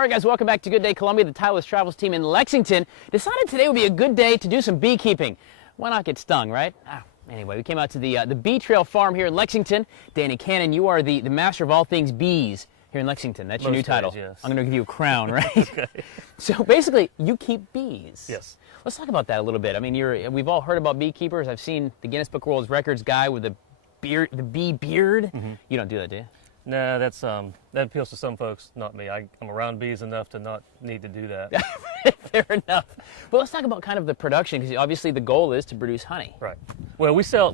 All right, guys, welcome back to Good Day Columbia. The Tireless Travels team in Lexington decided today would be a good day to do some beekeeping. Why not get stung, right? Anyway, we came out to the Bee Trail Farm here in Lexington. Danny Cannon, you are the master of all things bees here in Lexington. That's your new title. Yes. I'm going to give you a crown, right? Okay. So basically, you keep bees. Yes. Let's talk about that a little bit. I mean, we've all heard about beekeepers. I've seen the Guinness Book of World Records guy with the beard, the bee beard. Mm-hmm. You don't do that, do you? No, that's that appeals to some folks, not me. I'm around bees enough to not need to do that. Fair enough. But let's talk about kind of the production, because obviously the goal is to produce honey. Right. Well, we sell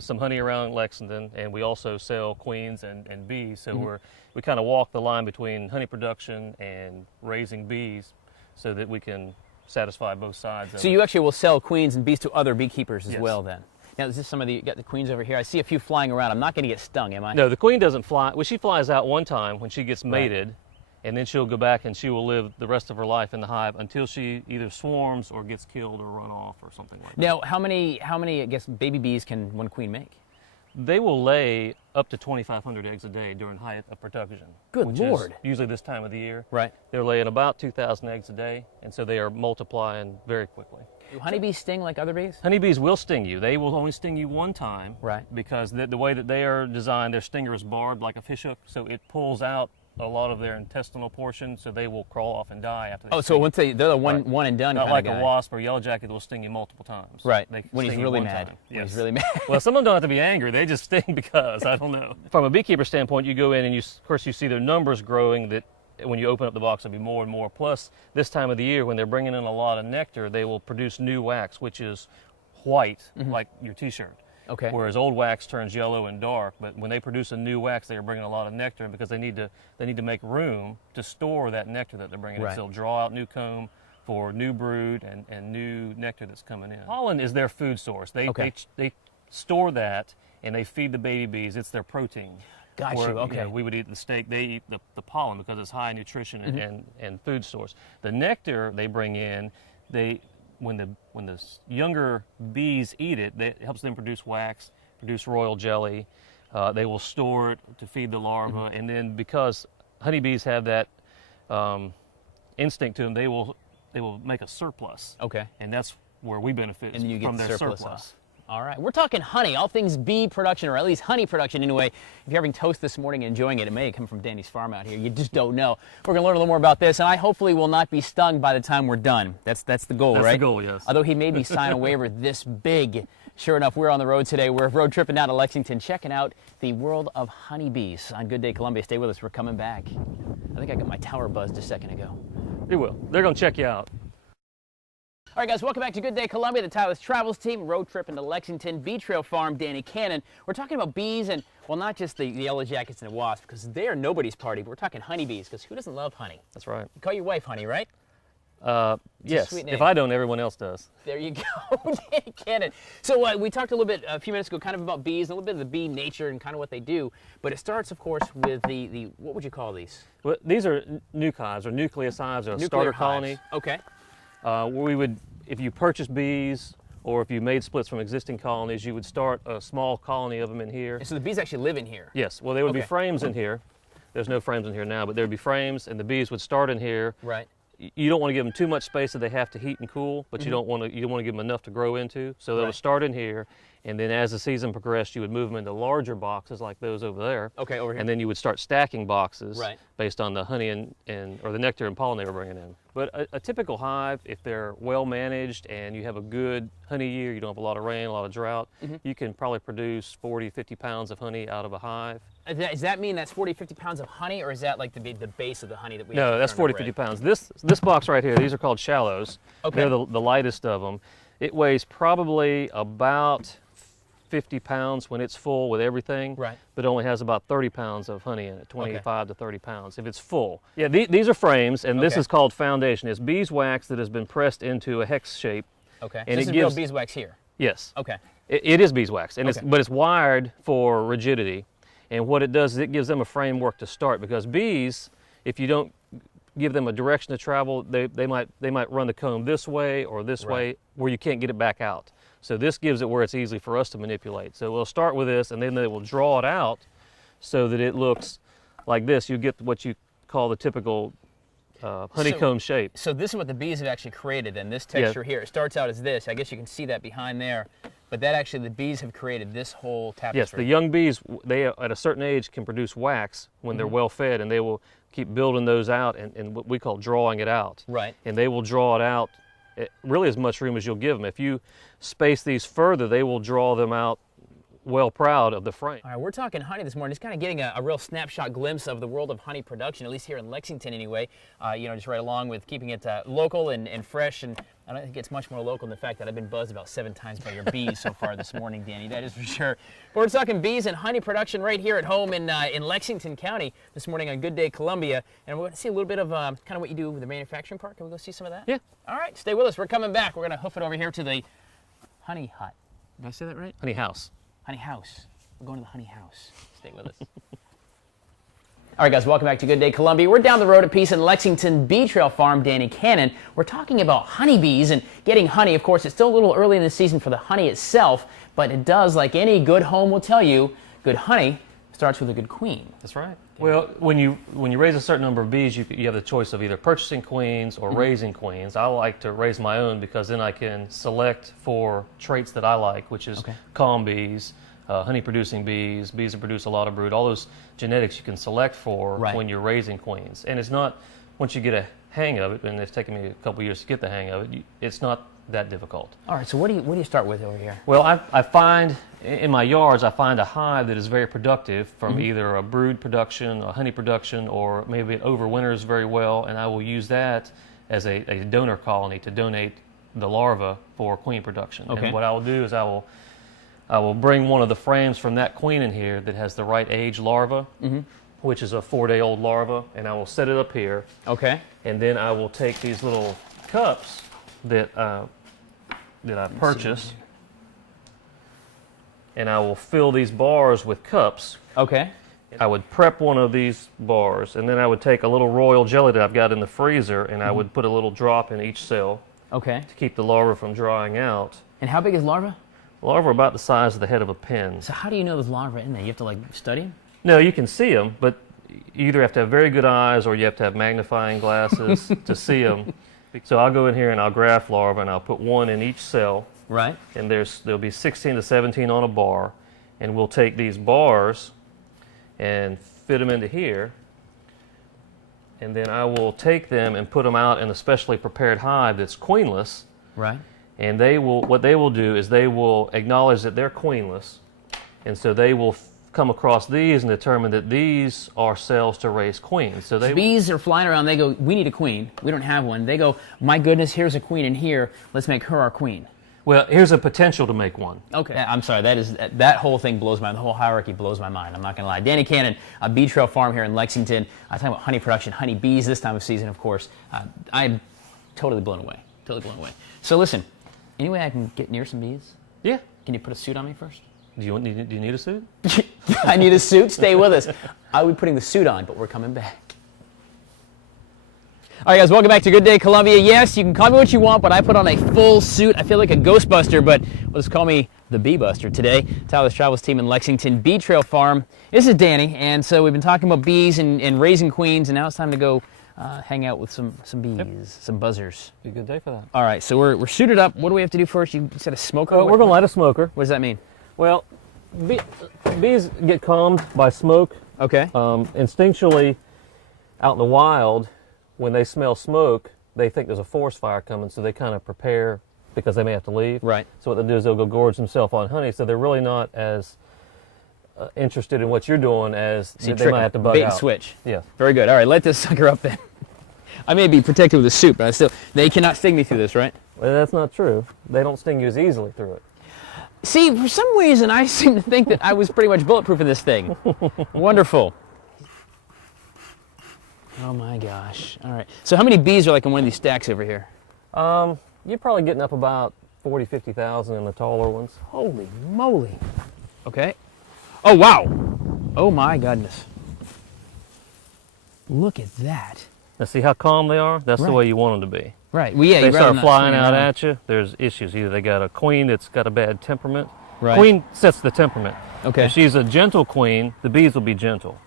some honey around Lexington, and we also sell queens and bees. So mm-hmm. we kind of walk the line between honey production and raising bees, so that we can satisfy both sides. So you actually will sell queens and bees to other beekeepers as yes. well, then. Now, is this some of the, you got the queens over here? I see a few flying around. I'm not going to get stung, am I? No, the queen doesn't fly. Well, she flies out one time when she gets mated, right. and then she'll go back and she will live the rest of her life in the hive until she either swarms or gets killed or run off or something like that. Now, how many, I guess, baby bees can one queen make? They will lay up to 2,500 eggs a day during height of production. Good Lord. Usually this time of the year. Right. They're laying about 2,000 eggs a day, and so they are multiplying very quickly. Do honeybees sting like other bees? Honeybees will sting you. They will only sting you one time. Right. Because the way that they are designed, their stinger is barbed like a fishhook, so it pulls out a lot of their intestinal portion, so they will crawl off and die after they Oh, so once they're the one and done Not kind like of guy. a wasp or yellow jacket that will sting you multiple times. Right. When he's really mad. Yes. When he's really mad. Well, some of them don't have to be angry. They just sting because, I don't know. From a beekeeper standpoint, you go in and of course you see their numbers growing, that when you open up the box, there'll be more and more. Plus, this time of the year, when they're bringing in a lot of nectar, they will produce new wax, which is white, mm-hmm. like your t-shirt. Okay. Whereas old wax turns yellow and dark, but when they produce a new wax, they are bringing a lot of nectar because they need to make room to store that nectar that they're bringing right. in. So they'll draw out new comb for new brood and new nectar that's coming in. Pollen is their food source. They store that and they feed the baby bees. It's their protein. Got you. Okay. You know, we would eat the steak. They eat the pollen because it's high in nutrition mm-hmm. and food source. The nectar they bring in, when the younger bees eat it, it helps them produce wax, produce royal jelly. They will store it to feed the larvae, mm-hmm. and then because honeybees have that instinct to them, they will make a surplus. Okay. And that's where we benefit and you get from the their surplus. All right, we're talking honey, all things bee production, or at least honey production anyway. If you're having toast this morning and enjoying it, it may come from Danny's farm out here. You just don't know. We're going to learn a little more about this, and I hopefully will not be stung by the time we're done. That's the goal, right? That's the goal, yes. Although he made me sign a waiver this big. Sure enough, we're on the road today. We're road tripping down to Lexington, checking out the world of honeybees on Good Day Columbia. Stay with us. We're coming back. I think I got my tower buzzed a second ago. They will. They're going to check you out. All right, guys, welcome back to Good Day Columbia, the Tireless Travels team, road trip into Lexington, Bee Trail Farm, Danny Cannon. We're talking about bees and, well, not just the yellow jackets and the wasps, because they are nobody's party, but we're talking honeybees, because who doesn't love honey? That's right. You call your wife honey, right? Yes. If I don't, everyone else does. There you go, Danny Cannon. So we talked a little bit a few minutes ago kind of about bees, a little bit of the bee nature and kind of what they do, but it starts, of course, with the what would you call these? Well, these are nuke hives, or nucleus hives, or a starter colony. Okay. We would, if you purchase bees or if you made splits from existing colonies, you would start a small colony of them in here. And so the bees actually live in here? Yes. Well, there would be frames in here. There's no frames in here now, but there would be frames, and the bees would start in here. Right. You don't want to give them too much space that they have to heat and cool, but mm-hmm. you don't want to give them enough to grow into. So they would start in here, and then as the season progressed, you would move them into larger boxes like those over there. Okay, over here. And then you would start stacking boxes right. based on the honey or the nectar and pollen they were bringing in. But a typical hive, if they're well managed and you have a good honey year, you don't have a lot of rain, a lot of drought, mm-hmm. you can probably produce 40, 50 pounds of honey out of a hive. Does that mean that's 40, 50 pounds of honey, or is that like the base of the honey that we No, that's 40, 50 pounds. This box right here, these are called shallows. Okay. They're the lightest of them. It weighs probably about 50 pounds when it's full with everything, right. but it only has about 30 pounds of honey in it, 25 to 30 pounds if it's full. Yeah, these are frames, and this is called foundation. It's beeswax that has been pressed into a hex shape. Okay, and so this is real beeswax here? Yes. Okay. It is beeswax, and but it's wired for rigidity. And what it does is it gives them a framework to start, because bees, if you don't give them a direction to travel, they might run the comb this way or this way where you can't get it back out. So this gives it where it's easy for us to manipulate. So we'll start with this, and then they will draw it out so that it looks like this. You get what you call the typical honeycomb shape. So this is what the bees have actually created, and this texture here. It starts out as this. I guess you can see that behind there. But that actually, the bees have created this whole tapestry. Yes, the young bees, they at a certain age can produce wax when they're well fed, and they will keep building those out and what we call drawing it out. Right. And they will draw it out really as much room as you'll give them. If you space these further, they will draw them out well proud of the frame. All right, we're talking honey this morning, just kind of getting a real snapshot glimpse of the world of honey production, at least here in Lexington anyway. You know, just right along with keeping it local and fresh, and I don't think it's much more local than the fact that I've been buzzed about 7 times by your bees so far this morning, Danny, that is for sure. But we're talking bees and honey production right here at home in Lexington County this morning on Good Day Columbia, and we're going to see a little bit of kind of what you do with the manufacturing part. Can we go see some of that? Yeah. All right, stay with us. We're coming back. We're going to hoof it over here to the honey hut. Did I say that right? Honey house. Honey house. We're going to the honey house. Stay with us. All right, guys, welcome back to Good Day Columbia. We're down the road a piece in Lexington Bee Trail Farm, Danny Cannon. We're talking about honeybees and getting honey. Of course, it's still a little early in the season for the honey itself, but it does, like any good home will tell you, good honey starts with a good queen. That's right. Well, when you raise a certain number of bees, you have the choice of either purchasing queens or raising queens. I like to raise my own because then I can select for traits that I like, which is calm bees, honey-producing bees, bees that produce a lot of brood, all those genetics you can select for when you're raising queens. And it's not, once you get a hang of it, and it's taken me a couple years to get the hang of it, it's not that difficult. All right, so what do you start with over here? Well, I find, in my yards, I find a hive that is very productive from either a brood production, a honey production, or maybe it overwinters very well, and I will use that as a donor colony to donate the larva for queen production. Okay. And what I will do is I will bring one of the frames from that queen in here that has the right age larva, which is a 4-day-old larva, and I will set it up here. Okay. And then I will take these little cups that I purchased, and I will fill these bars with cups. Okay. I would prep one of these bars, and then I would take a little royal jelly that I've got in the freezer, and I would put a little drop in each cell. Okay. To keep the larva from drying out. And how big is larva? Larvae are about the size of the head of a pin. So how do you know there's larva in there? You have to, like, study them? No, you can see them, but you either have to have very good eyes or you have to have magnifying glasses to see them. So I'll go in here and I'll graft larvae, and I'll put one in each cell. Right. And there'll be 16 to 17 on a bar. And we'll take these bars and fit them into here. And then I will take them and put them out in a specially prepared hive that's queenless. Right. And what they will do is they will acknowledge that they're queenless, and so they will come across these and determine that these are cells to raise queens. So bees are flying around. They go, we need a queen. We don't have one. They go, my goodness, here's a queen in here. Let's make her our queen. Well, here's a potential to make one. Okay. I'm sorry. That whole thing blows my mind. The whole hierarchy blows my mind. I'm not going to lie. Danny Cannon, a Bee Trail Farm here in Lexington. Talking about honey production, honey bees this time of season, of course. I'm totally blown away. Totally blown away. So listen. Any way I can get near some bees? Yeah. Can you put a suit on me first? Do you need a suit? I need a suit? Stay with us. I'll be putting the suit on, but we're coming back. All right, guys, welcome back to Good Day Columbia. Yes, you can call me what you want, but I put on a full suit. I feel like a Ghostbuster, but let's call me the Bee Buster today. Tyler's Travels team in Lexington Bee Trail Farm. This is Danny, and so we've been talking about bees and raising queens, and now it's time to go hang out with some bees, some buzzers. Be a good day for that. All right, so we're suited up. What do we have to do first? You said a smoker? We're going to light a smoker. What does that mean? Well, bees get calmed by smoke. Okay. Instinctually, out in the wild, when they smell smoke, they think there's a forest fire coming, so they kind of prepare because they may have to leave. Right. So what they'll do is they'll go gorge themselves on honey, so they're really not as interested in what you're doing as they might have to bug bait out. And switch. Yeah. Very good. All right, let this sucker up then. I may be protected with a suit, but they cannot sting me through this, right? Well, that's not true. They don't sting you as easily through it. See, for some reason, I seem to think that I was pretty much bulletproof in this thing. Wonderful. Oh my gosh. All right. So how many bees are like in one of these stacks over here? You're probably getting up about 40, 50,000 in the taller ones. Holy moly. Okay. Oh, wow. Oh my goodness. Look at that. Now see how calm they are? That's the way you want them to be. Right. Well, yeah, they start flying out at you, there's issues. Either they got a queen that's got a bad temperament. Right. Queen sets the temperament. Okay. If she's a gentle queen, the bees will be gentle.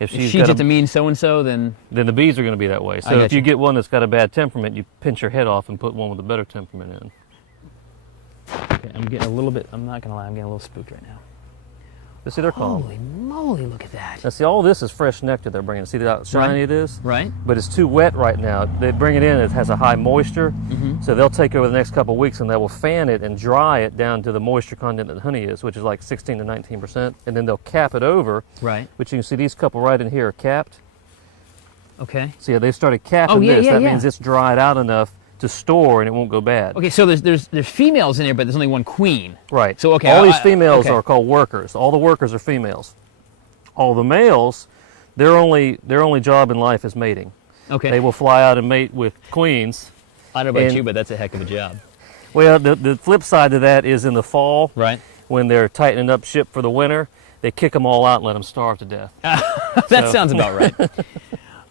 If she's got just a mean so-and-so, then the bees are going to be that way. So if you get one that's got a bad temperament, you pinch her head off and put one with a better temperament in. Okay, I'm getting a little bit, I'm not going to lie, I'm getting a little spooked right now. But see, they're calm. Holy moly, look at that. Now see, all this is fresh nectar they're bringing. See how shiny it is? Right. But it's too wet right now. They bring it in, it has a high moisture, so they'll take over the next couple of weeks and they will fan it and dry it down to the moisture content that honey is, which is like 16 to 19%, and then they'll cap it over. Right. Which you can see these couple right in here are capped. Okay. See how they started capping this. That yeah. means it's dried out enough to store and it won't go bad. Okay, so there's females in there, but there's only one queen. Right. So okay, all these females okay. are called workers. All the workers are females. All the males, their only job in life is mating. Okay. They will fly out and mate with queens. I don't know about you, but that's a heck of a job. Well, the flip side to that is in the fall, right? When they're tightening up ship for the winter, they kick them all out and let them starve to death. That sounds about right.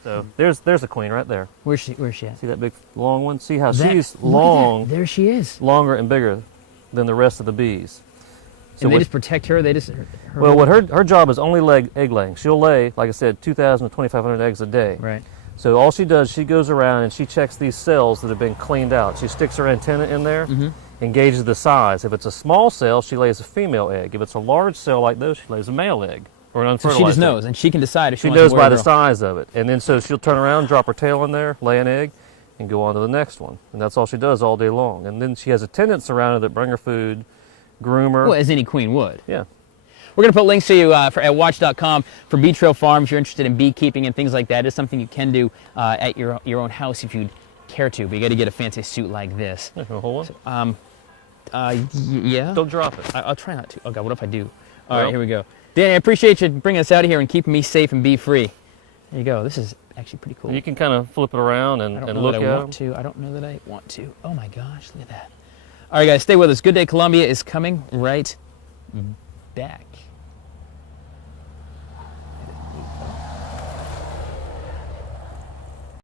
So there's a queen right there. Where's she at? See that big long one? See how she's long? There she is. Longer and bigger than the rest of the bees. So and they just protect her. They just. Well, what her job is only egg laying. She'll lay, like I said, 2,000 to 2,500 eggs a day. Right. So all she does, she goes around and she checks these cells that have been cleaned out. She sticks her antenna in there, and gauges the size. If it's a small cell, she lays a female egg. If it's a large cell like those, she lays a male egg. Or an unfertilized so she just egg. knows, and she can decide if she She wants knows to boy or by the girl. size of it. And then so she'll turn around, drop her tail in there, lay an egg, and go on to the next one. And that's all she does all day long. And then she has attendants around her that bring her food, groom her. Well, as any queen would. Yeah. We're going to put links to you at WACH.com for Bee Trail Farm if you're interested in beekeeping and things like that. It's something you can do at your own house if you care to, but you got to get a fancy suit like this. Hold on. Yeah. Don't drop it. I'll try not to. Oh God, what if I do? All well, right, here we go. Danny, I appreciate you bringing us out of here and keeping me safe and bee-free. There you go. This is actually pretty cool. You can kind of flip it around and look at them. I don't know that I want to. Oh my gosh, look at that. All right, guys, stay with us. Good Day Columbia is coming right back.